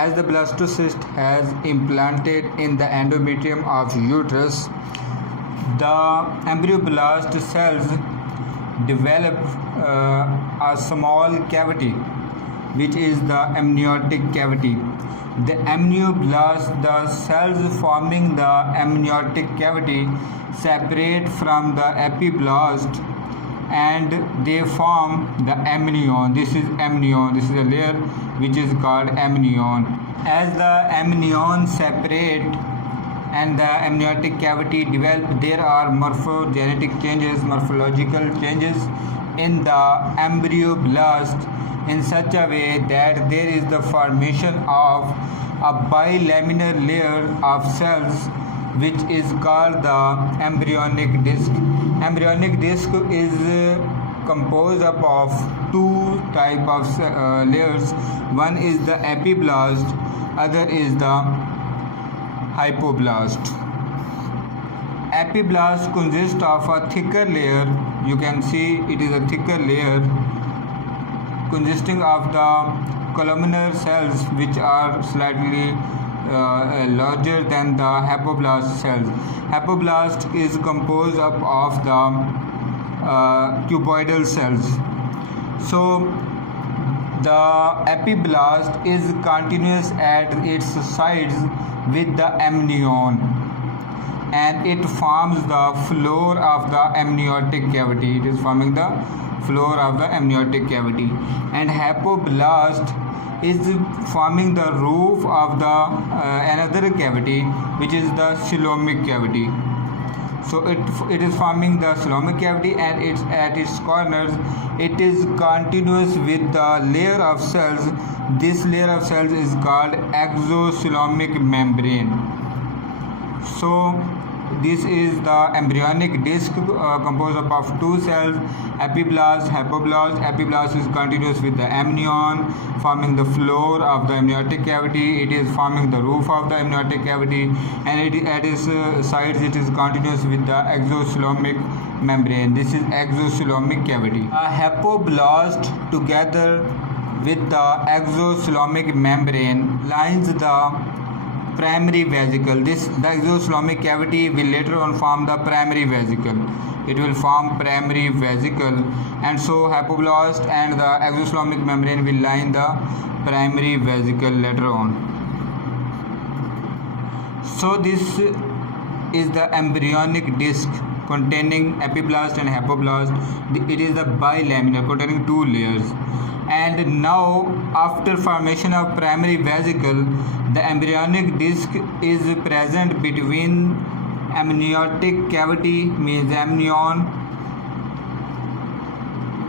As the blastocyst has implanted in the endometrium of uterus, the embryoblast cells develop a small cavity, which is the amniotic cavity. The amnioblast, the cells forming the amniotic cavity, separate from the epiblast and they form the amnion. This is amnion. This is a layer which is called amnion. As the amnion separate and the amniotic cavity develop, there are morphogenetic changes, morphological changes in the embryoblast in such a way that there is the formation of a bilaminar layer of cells which is called the embryonic disc. Embryonic disc is composed up of two type of layers. One is the epiblast, other is the hypoblast. Epiblast consists of a thicker layer. You can see it is a thicker layer consisting of the columnar cells which are slightly larger than the hypoblast cells. Hypoblast is composed of the cuboidal cells. So the epiblast is continuous at its sides with the amnion, and it forms the floor of the amniotic cavity. It is forming the floor of the amniotic cavity. And hypoblast is forming the roof of the another cavity, which is the coelomic cavity. So it is forming the coelomic cavity, and it's at its corners it is continuous with the layer of cells. This layer of cells is called exocoelomic membrane. So this is the embryonic disc composed of two cells, epiblast, hypoblast. Epiblast is continuous with the amnion, forming the floor of the amniotic cavity. It is forming the roof of the amniotic cavity, and at its sides it is continuous with the exocoelomic membrane. This is exocoelomic cavity. A hypoblast together with the exocoelomic membrane lines the primary vesicle. The exocoelomic cavity will later on form the primary vesicle. It will form primary vesicle, and so hypoblast and the exocoelomic membrane will line the primary vesicle later on. So this is the embryonic disc containing epiblast and hypoblast. It is the bilaminar, containing two layers. And now, after formation of primary vesicle, the embryonic disc is present between amniotic cavity, means amnion,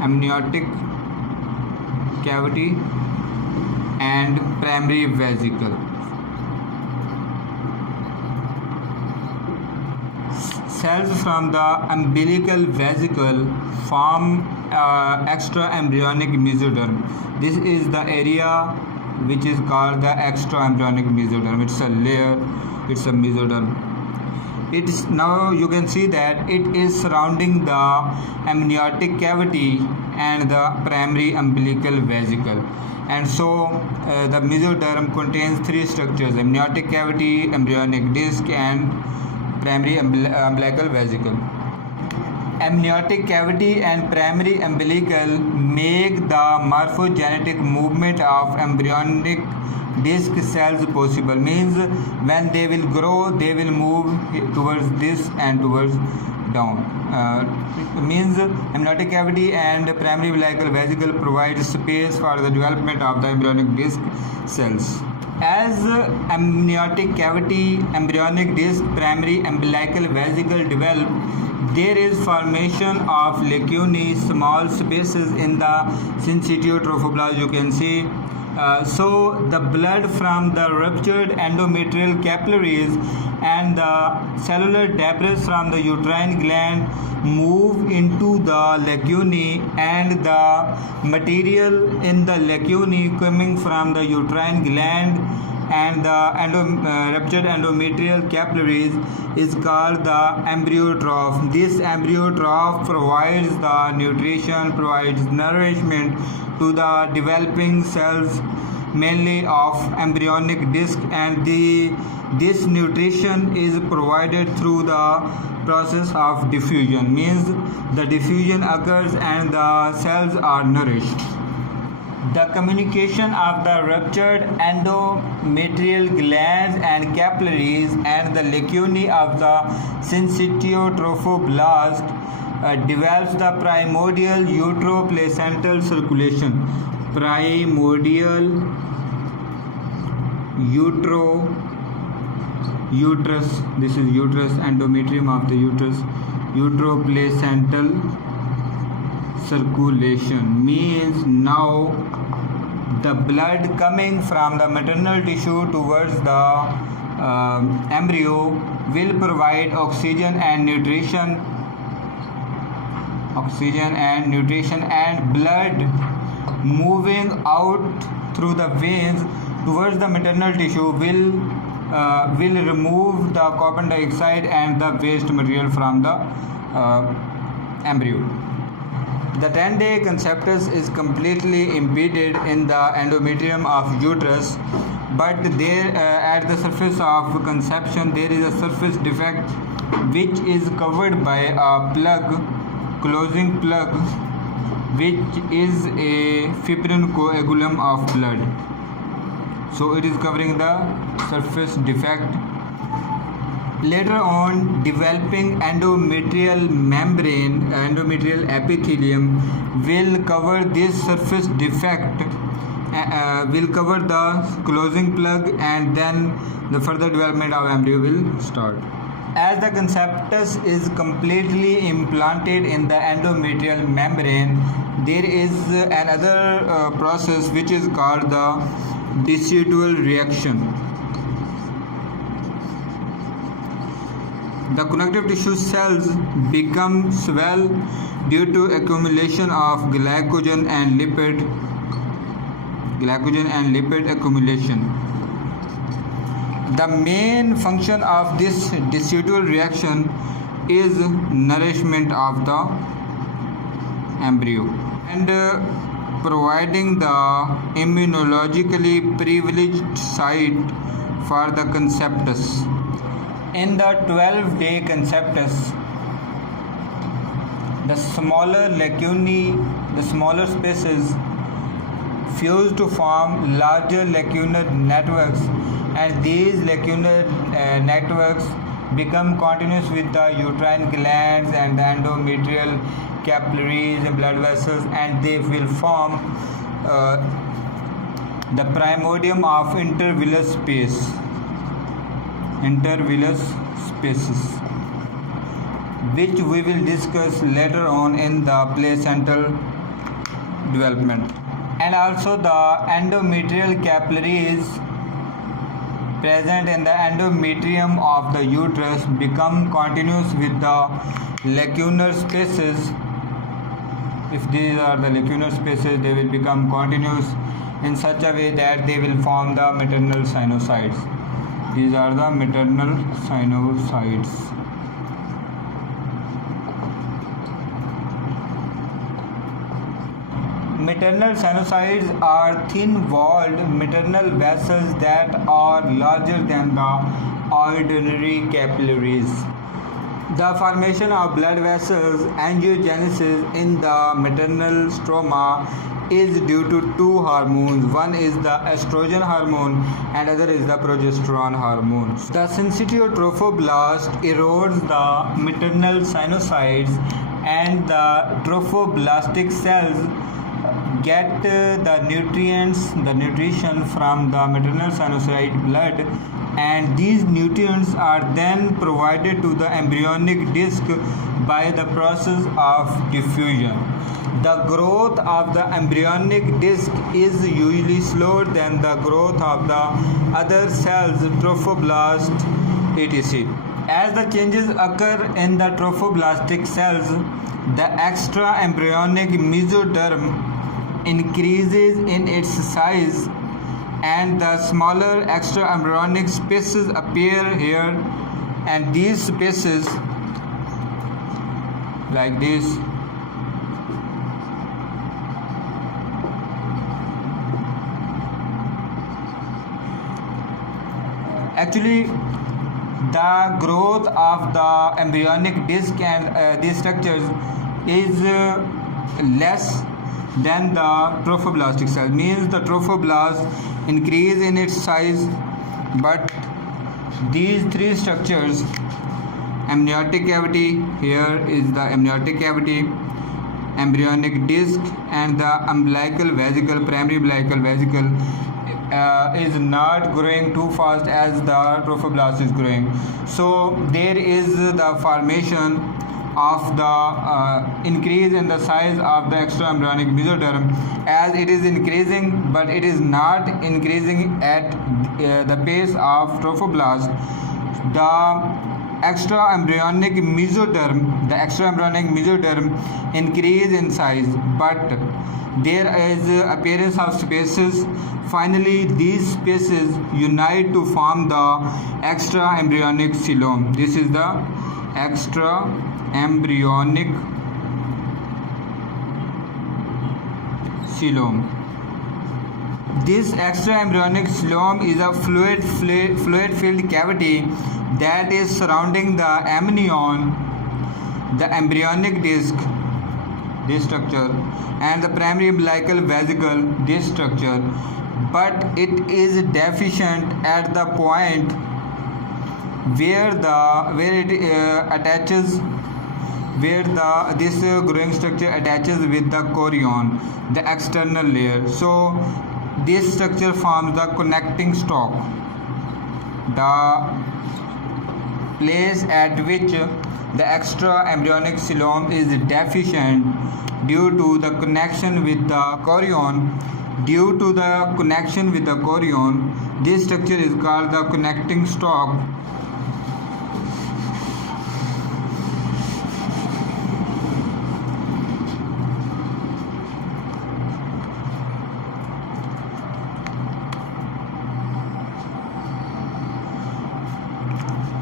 amniotic cavity, and primary vesicle. Cells from the umbilical vesicle form extra embryonic mesoderm. This is the area which is called the extra embryonic mesoderm. It's a layer, it's a mesoderm. It's now you can see that it is surrounding the amniotic cavity and the primary umbilical vesicle. And so the mesoderm contains three structures: amniotic cavity, embryonic disc, and primary umbilical vesicle. Amniotic cavity and primary umbilical make the morphogenetic movement of embryonic disc cells possible. Means when they will grow, they will move towards this and towards down. Means amniotic cavity and primary umbilical vesicle provide space for the development of the embryonic disc cells. As amniotic cavity, embryonic disc, primary umbilical vesicle develop, there is formation of lacunae, small spaces in the syncytial trophoblast. You can see. So the blood from the ruptured endometrial capillaries and the cellular debris from the uterine gland move into the lacunae, and the material in the lacunae coming from the uterine gland and the ruptured endometrial capillaries is called the embryotrough. This embryotrough provides the nutrition, provides nourishment to the developing cells mainly of embryonic disc, and this nutrition is provided through the process of diffusion, means the diffusion occurs and the cells are nourished. The communication of the ruptured endometrial glands and capillaries and the lacunae of the syncytial trophoblast develops the primordial uteroplacental circulation. Primordial uterus, this is uterus, endometrium of the uterus, uteroplacental circulation means now the blood coming from the maternal tissue towards the embryo will provide oxygen and nutrition, and blood moving out through the veins towards the maternal tissue will remove the carbon dioxide and the waste material from the embryo. The 10-day conceptus is completely embedded in the endometrium of uterus, but there at the surface of conception there is a surface defect which is covered by a closing plug, which is a fibrin coagulum of blood. So it is covering the surface defect. Later on, developing endometrial membrane, endometrial epithelium will cover this surface defect, will cover the closing plug, and then the further development of embryo will start. As the conceptus is completely implanted in the endometrial membrane, there is another process which is called the decidual reaction. The connective tissue cells become swell due to accumulation of glycogen and lipid accumulation. The main function of this decidual reaction is nourishment of the embryo and providing the immunologically privileged site for the conceptus. In the 12-day conceptus, the smaller lacunae, the smaller spaces fuse to form larger lacunar networks, and these lacunar networks become continuous with the uterine glands and the endometrial capillaries and blood vessels, and they will form the primordium of intervillous spaces, which we will discuss later on in the placental development. And also the endometrial capillaries present in the endometrium of the uterus become continuous with the lacunar spaces. If these are the lacunar spaces, they will become continuous in such a way that they will form the maternal sinusoids. These are the maternal sinusoids. Maternal sinusoids are thin-walled maternal vessels that are larger than the ordinary capillaries. The formation of blood vessels, angiogenesis in the maternal stroma, is due to two hormones. One is the estrogen hormone and other is the progesterone hormone. The syncytial trophoblast erodes the maternal sinusoids, and the trophoblastic cells get the nutrition from the maternal sinusoid blood, and these nutrients are then provided to the embryonic disc by the process of diffusion. The growth of the embryonic disc is usually slower than the growth of the other cells, trophoblast, etc. As the changes occur in the trophoblastic cells, the extra-embryonic mesoderm increases in its size, and the smaller extra-embryonic spaces appear here, and these spaces, like this, Actually, the growth of the embryonic disc and these structures is less than the trophoblastic cell. Means the trophoblast increase in its size, but these three structures, amniotic cavity, here is the amniotic cavity, embryonic disc, and the umbilical vesicle, primary umbilical vesicle, is not growing too fast as the trophoblast is growing. So there is the formation of the increase in the size of the extraembryonic mesoderm, as it is increasing, but it is not increasing at the pace of trophoblast. The extraembryonic mesoderm increase in size, but there is appearance of spaces. Finally, these spaces unite to form the extraembryonic coelom. This is the extraembryonic coelom. This extraembryonic coelom is a fluid-filled cavity that is surrounding the amnion, the embryonic disc, this structure, and the primary umbilical vesicle, this structure, but it is deficient at the point where this growing structure attaches with the chorion, the external layer. So this structure forms the connecting stalk, the place at which the extraembryonic coelom is deficient due to the connection with the chorion. Due to the connection with the chorion, this structure is called the connecting stalk.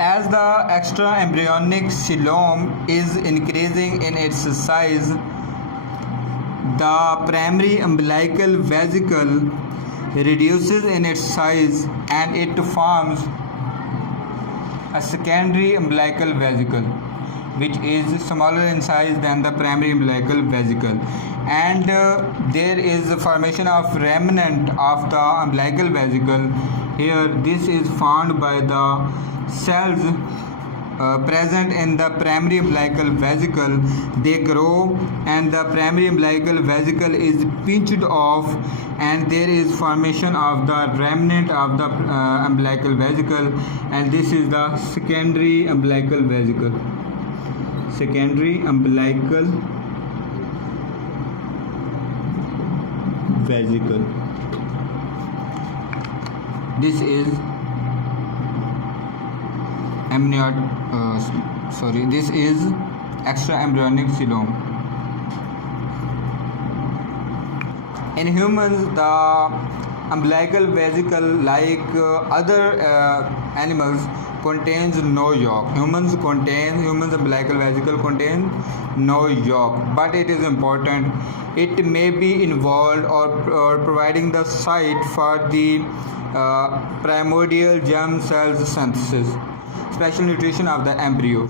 As the extraembryonic coelom is increasing in its size, the primary umbilical vesicle reduces in its size and it forms a secondary umbilical vesicle, which is smaller in size than the primary umbilical vesicle, and there is the formation of remnant of the umbilical vesicle. Here this is found by the cells present in the primary umbilical vesicle. They grow and the primary umbilical vesicle is pinched off, and there is formation of the remnant of the umbilical vesicle, and this is the secondary umbilical vesicle. Secondary umbilical vesicle. This is this is extraembryonic coelom. In humans, the umbilical vesicle, like other animals, contains no yolk. Humans umbilical vesicle contains no yolk, but it is important. It may be involved or providing the site for the primordial germ cells synthesis, special nutrition of the embryo.